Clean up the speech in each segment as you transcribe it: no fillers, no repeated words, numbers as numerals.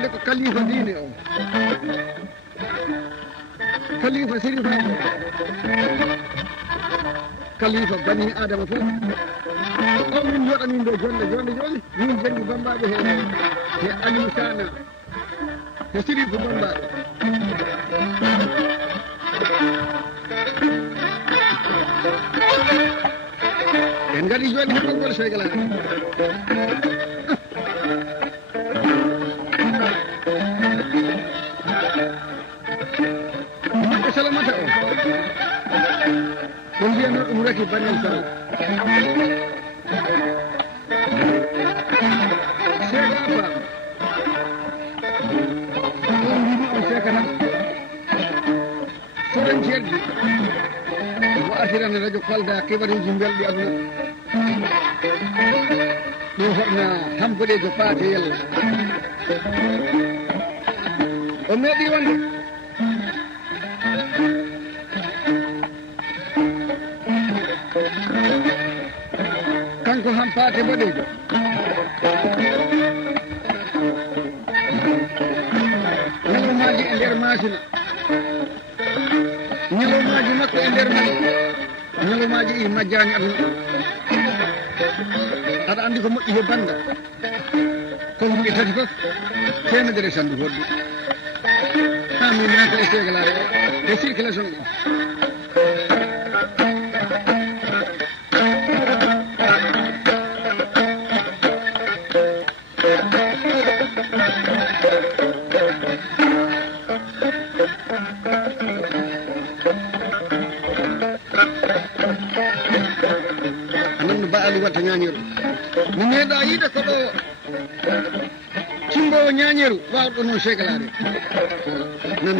hande ko kalifa diine o kalifa sirifaɓe kalifa bani adama fof o min joɗanin ɗo jonde min jangi bambaɓe he aliou sana he sirifu bambaɓe en gaɗi joni ha ɓoggol seygalaɓe neɗɗo salamata o mbiyano ɗum raki bannel sala seega faam on mbimi on seeka tan soɗon ceerdi mo artirane radio kolda keɓaruji belɗi aduna ɗo hoɗna hamboɗejo paate yalla o meeɗi wonde kanko ham paate boɗejo ñalomaji e nder masina ñalomaji makko e nder mani ñalomaji i majjani aduna aɗa andi ko moƴƴi he banda ko yimɓe tati fof temedere sandu hoddu ha min nata e segalare e circulation ɗi watta ñañeru mi meeɗa yiide ko ɗo cimbowo ñañeru wawɗo noon segalare nan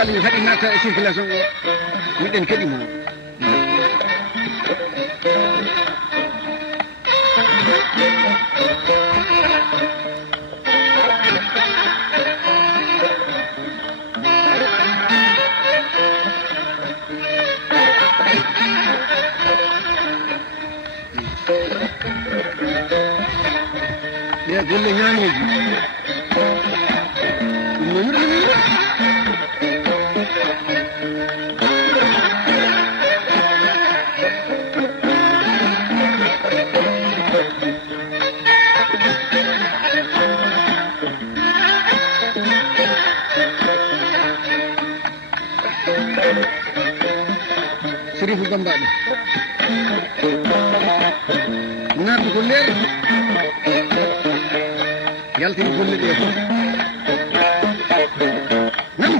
aliou haɗi natta e circulation o miɗen keɗima ɗe golle ñameji sirifu bambaɗo nardu ko nder yaltini golle ɗe fof nam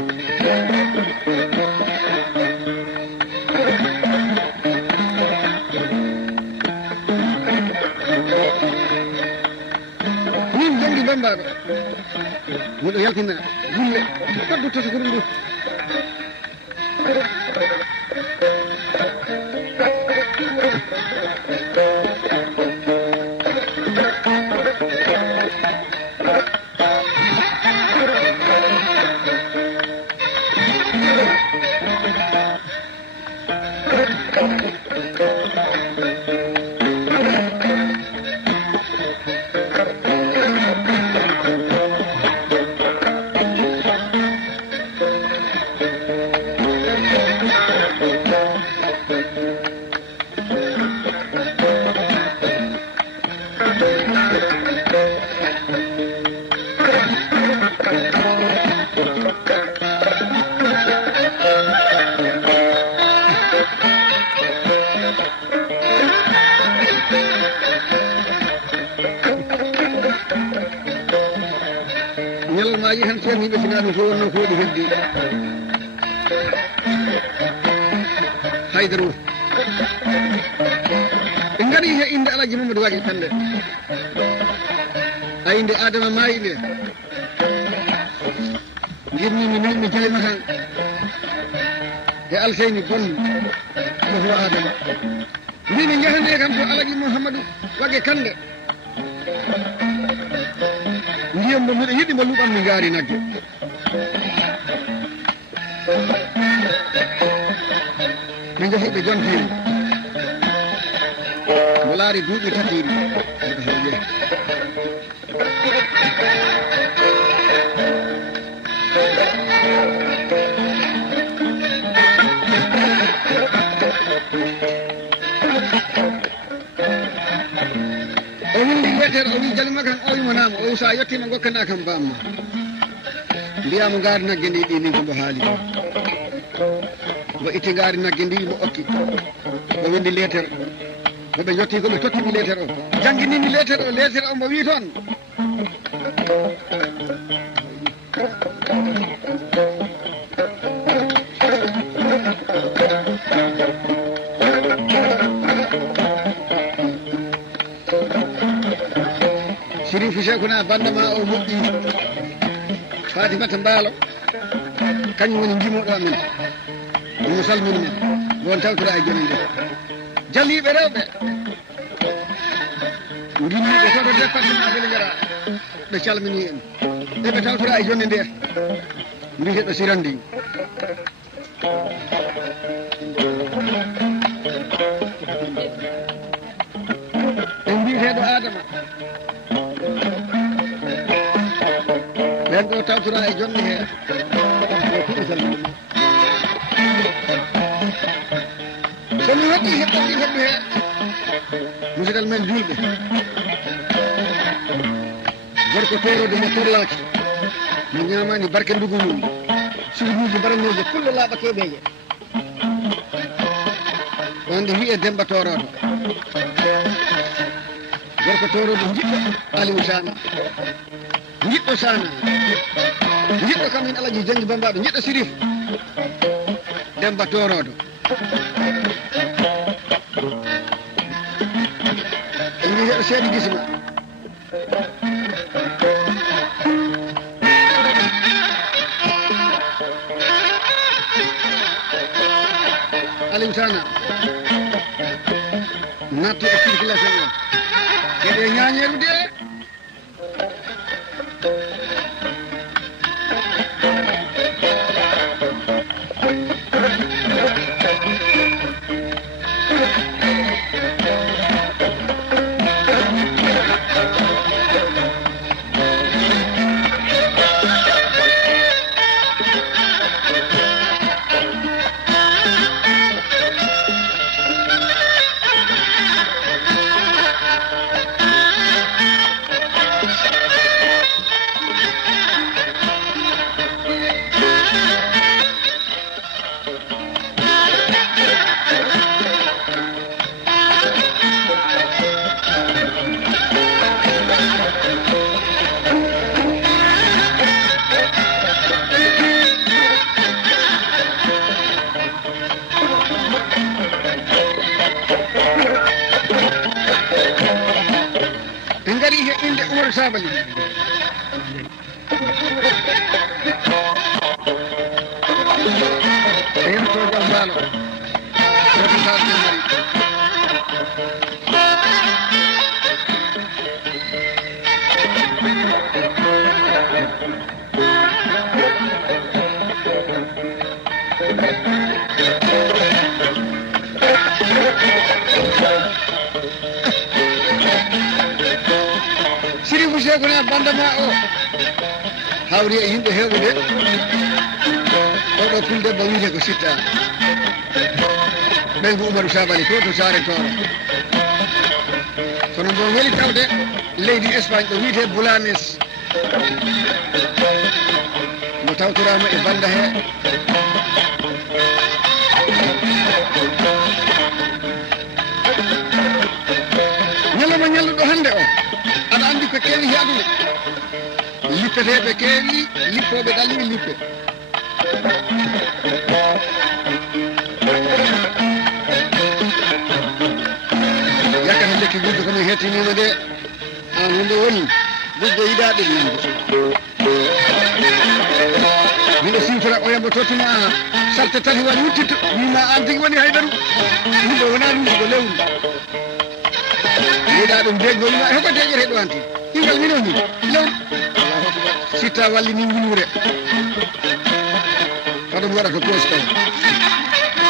min jangi bambaɗo miɗo yaltina gulle faddu tosokoro ndu waji tan ceerniɓe sina ɗum fof wonno fooɗi heddi haydara o ɓe gaɗi he inde alaji mamadou waji pende a inde adama maayi ɓe jirnimi min mi jalima tan e alseyni bonmi ko fo adama mbimi jahande kam to alaji mouhamadou wage kande ndiyam mo miɗo yiɗi mo luɓan mi gaari nagge mi jahiɓe jontiri mo laari duuɓi tatiɗi oɗo hen jeeyi o windi letere o wi jalima kan o wimonama o wi sa yettima gokkana kam bamma mbiyamo gaari nagge ndi ɗi min kombo haali mbo itti gaari nagge ndi mo okki o windi letere koɓe jotti koɓe tottimi letere o jangguinimi letere o mo wi toon Sirifou Cheikhouna bandama o moƴƴi Fatimata Mbaalo kañum woni jimuɗo men omo salmini men won tawtora e joni nde jalliɓe rewɓe gimmiɓe toto département Vélingara ɓe calmini en eɓe tawtora e jonde nde mbiteɗo Sirandi e mbiteɗo Adama ɓen ɗo tawtora e jonde he somi waɗɗi heɓɓoɗi heɓɓe he musidal men julɓe gorko torode mo torlaki mo ñamani barke ndugu mum suuduji mbaranoje kullo laaɓa keɓeje on nde wiye Demba Torodo gorko torode jiɗɗo Aliou Sana jiɗɗo Sana jiɗɗo kam hen Alaji Jangi Bambaɗo jiɗɗo Sirif Demba Torodo en mbi heɗo seeɗi gisma Aliou Sana natti e circulation o keɗe ñañeru de Sabali en to Bambalo Sirifou Cheikhouna bandama o hawri e yimɓe hewɓe de oɗo puldebbo wiite ko Sitta ɓen ko Oumarou Sabali to Saare Toro kono mbo weli tawde leydi Espagne ɗo wiite Boulanes mo tawtorama e banda he ñalawma ñalluɗo hande o aɗa andi ko kewi he aduna lippeteɓe keewi lippoɓe ɗalliwi lippe yakkata lekki guddo komin hettinima nde an hunde woni guddo yiɗaɗe ñamde miɗo simtora o yambo tottuma salte tati waɗi wuttitto wima an tigi woni haydaru yimɓe wona ɗum ko lewru yiɗa ɗum deggo wima hoko deƴete ɗo anti ɗingal minoni lewru sitta walli ni wulure kaɗum waɗa ko pose kaw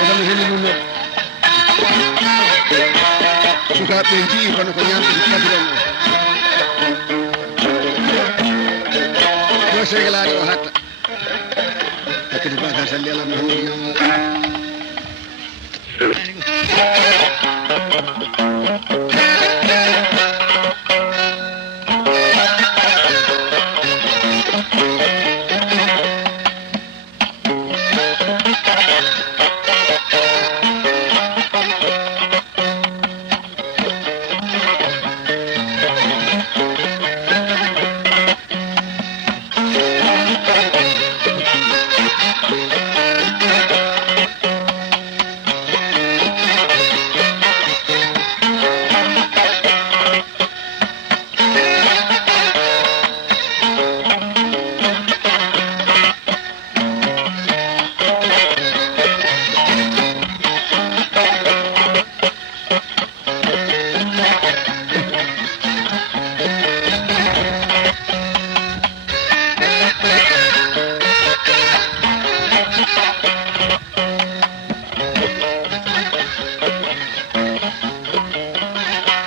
otomi heli ɗum noon sukaɓe jii kono ko ñamɗe katiron o ɗo segalaɗe o hatta hakkiti bakar salli ala mahamadu yama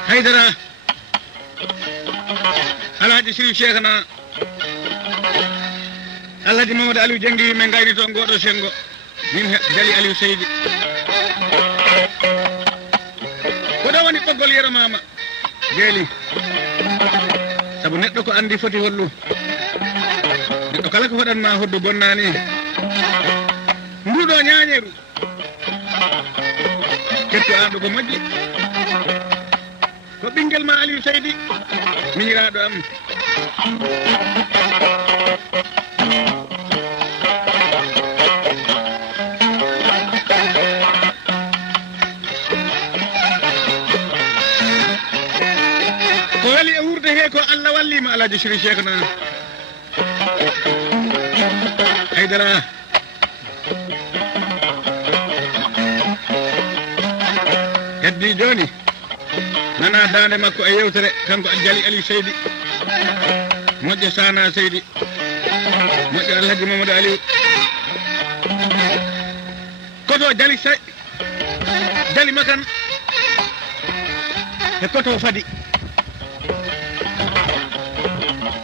haydara alhaji siri cheikhna alhaji mamadou aliou janggi men gayni toon goɗo sengo min jali aliou seydi ko ɗo woni ɓoggol yeramama jeeli saabu neɗɗo ko andi foti hollu neɗɗo kala ko waɗanma hoddu bonnani nduɗo ñañeru ketto aɗo ko moƴƴi ko ɓinguel ma aliou seydi miñiraɗo am ko weli e wurde he ko Allah wallima alhaji siri cheikhna haydara heddi joni nana dande makko e yewtere kanko jali aliou seydi moƴƴo sana seydi moƴƴo alhaji mamadou aliou koto jali jali makan e koto fadi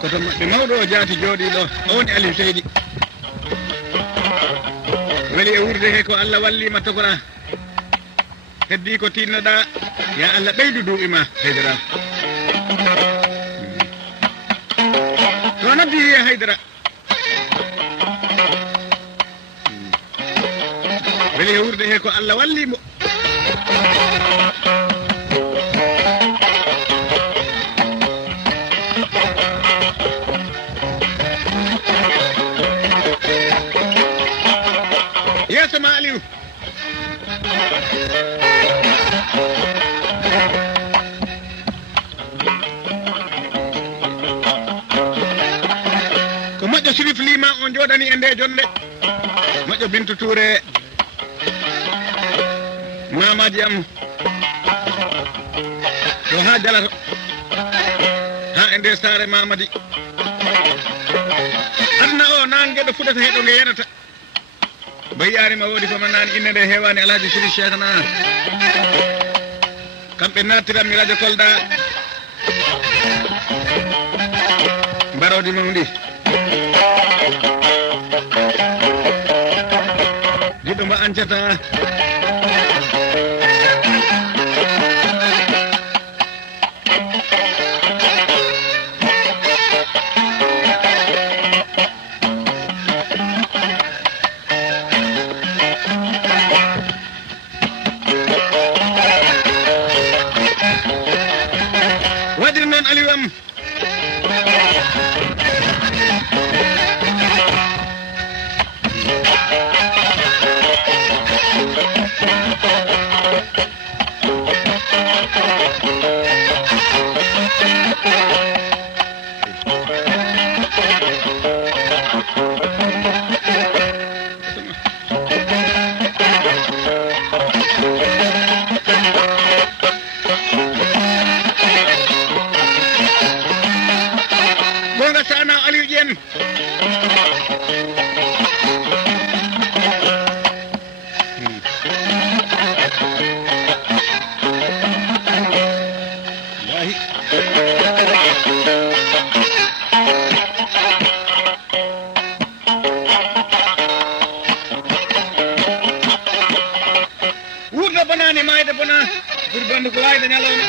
koto maɓɓe mawɗo o jaati jooɗiɗo o woni aliou seydi weli e wurde he ko Allah wallima tokora heddi ko tinnoɗa ya Allah ɓeydu duuɓi ma haydara to noddi e haydara weli e wurde he ko Allah wallimo yeeso ma aliou ko moƴƴo Sirif Lima on jooɗani e nde jonde moƴƴo Bintu Touré mamaji am to ha jalato ha e nde saare mamadi adna o nangueɗo fuɗata heɗo nge yenata bayarima woodi ko manani inne nde hewani alhaji siri cheikhna kamɓe nattiranmi radio Kolda mbarodi mawdi jiɗɗo mbo ancata waɗiri noon aliou am gonga sana Aliou Diène wurda banani mayde bona ɓuri bandu ko wayde ñalawma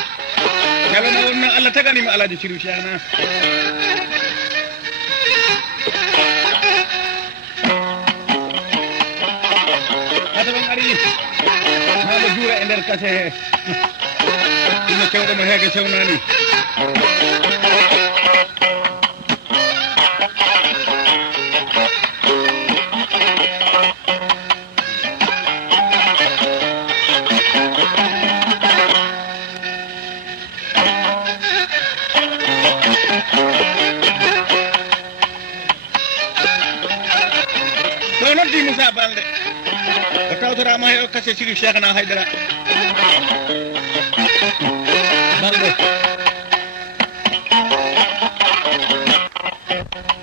wonno Allah taganima alaji Sirou Cheikhna hata ɓen ari maɗo juura e nder kase he ɗumno cewɗomo heege sewnani ɗo noddi Moussa Balde o tawtorama he o kase Sirou Cheikhna Haydara Balde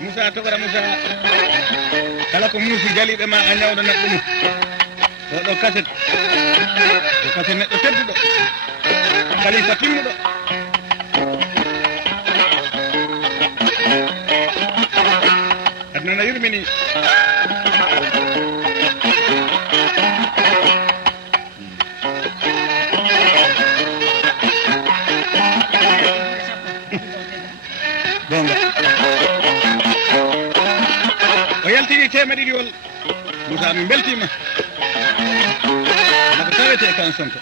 Moussa togora Moussa kala ko muusi jaliɓe ma a ñawdanat ɗum oɗo kaset ko kase neɗɗo tedduɗo kalifa timmuɗo adnana yurmini gonga o yaltini temedɗiɗiwol Moussa min beltima nako tawete kan sonko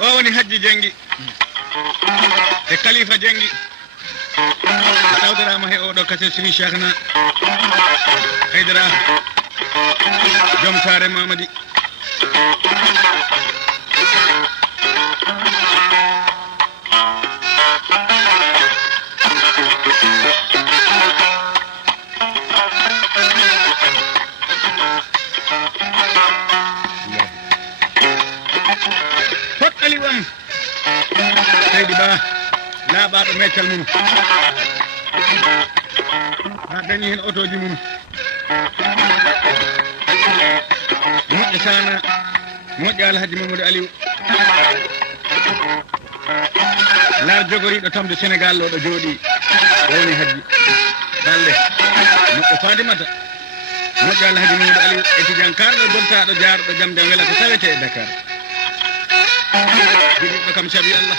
o woni Hadji Diengui e Khalifa Diengui tawdirama he oɗo kase Siri Cheikhna Haydara joom saare Mamadi fottali wam Seydi Ba laaɓaɗo meccal mum ha dañi hen otoji mum moƴƴo sana moƴƴo Alhaji Mamadou Aliou laar jogoriɗo tamde Sénégal ɗo ɗo jooɗi woni Hadji Balde moƴƴo Fadimata moƴƴo Alhaji Mamadou Aliou étudiant karɗo gontaɗo jaarɗo jam jam welata tawete e Dakar juɗiɗo kam saabi Allah